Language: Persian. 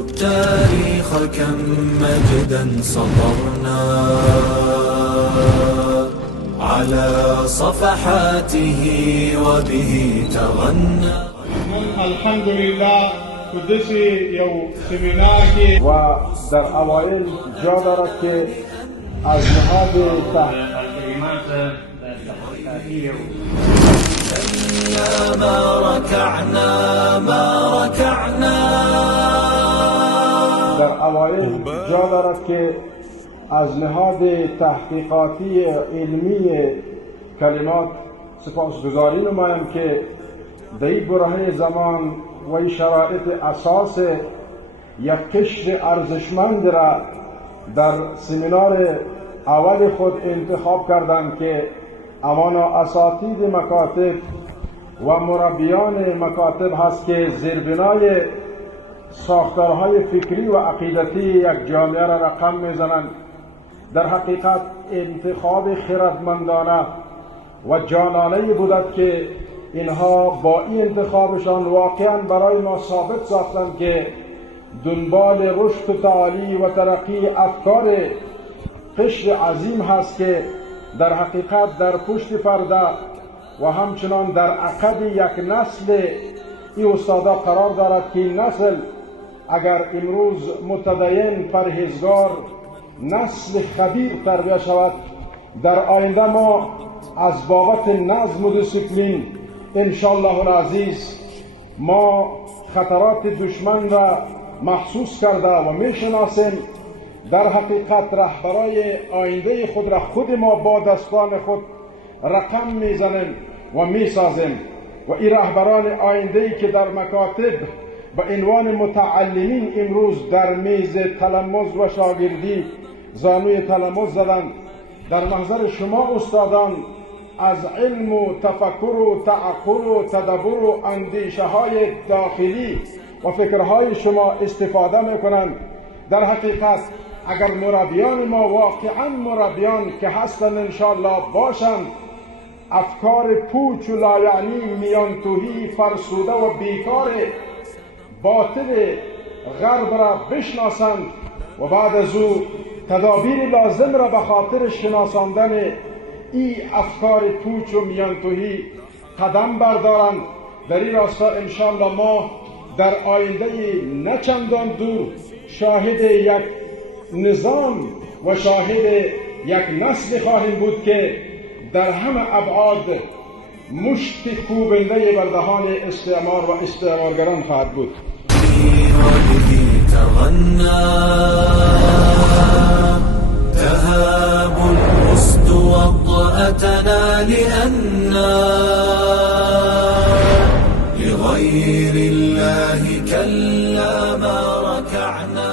التاريخ كم مجدا سطرنا على صفحاته وبه تغنى. الحمد لله کدسی یو سمینار کی و در اوائل جا دارد که از نهاد تحقیقات ما ركعنا در اوائل جا دارد که از نهاد تحقیقاتی علمی کلمات سپاسگزاری نمایم که در این برهه زمان و این شرایط اساس یک کشت ارزشمند را در سمینار اول خود انتخاب کردند که امانا اساتید مکاتب و مربیان مکاتب هست که زیربنای ساختارهای فکری و عقیدتی یک جامعه را رقم میزنند. در حقیقت انتخاب خردمندانه و جانانه بودد که اینها با این انتخابشان واقعا برای ما ثابت ساختند که دنبال رشد و تعالی و ترقی افکار قشر عظیم هست که در حقیقت در پشت پرده و همچنان در عقب یک نسل این استادا قرار دارد که این نسل اگر امروز متدین پرهیزگار نسل خبیر تربیت شود، در آینده ما از بابت نظم و دیسیپلین انشاءالله العزیز ما خطرات دشمن را محسوس کرده و میشناسیم. در حقیقت رهبرای آینده خود را خود ما با دستان خود رقم میزنیم و میسازیم و این رهبران آینده که در مکاتب به عنوان متعلمین امروز در میز تلمذ و شاگردی زانوی تلمذ زدند، در محضر شما استادان از علم و تفکر و تعقل و تدبر و اندیشه های داخلی و فکرهای شما استفاده میکنند. در حقیقت اگر مربیان ما واقعا مربیان که هستند انشاءالله باشند، افکار پوچ و لایعنی میانتوهی فرسوده و بیکار باطل غرب را بشناسند و بعد از او تدابیر لازم را به خاطر شناساندن این افکار پوچ و میانتوهی قدم بردارند. در این راستا انشاءالله ما در آینده نه چندان دور شاهد یک نظام و شاهد یک نسل خواهیم بود که در همه ابعاد مشت کوبنده بر دهان استعمار و استعمارگران خواهد بود. تهاب الأسد وطأتنا لأننا لغير الله كلا ما ركعنا.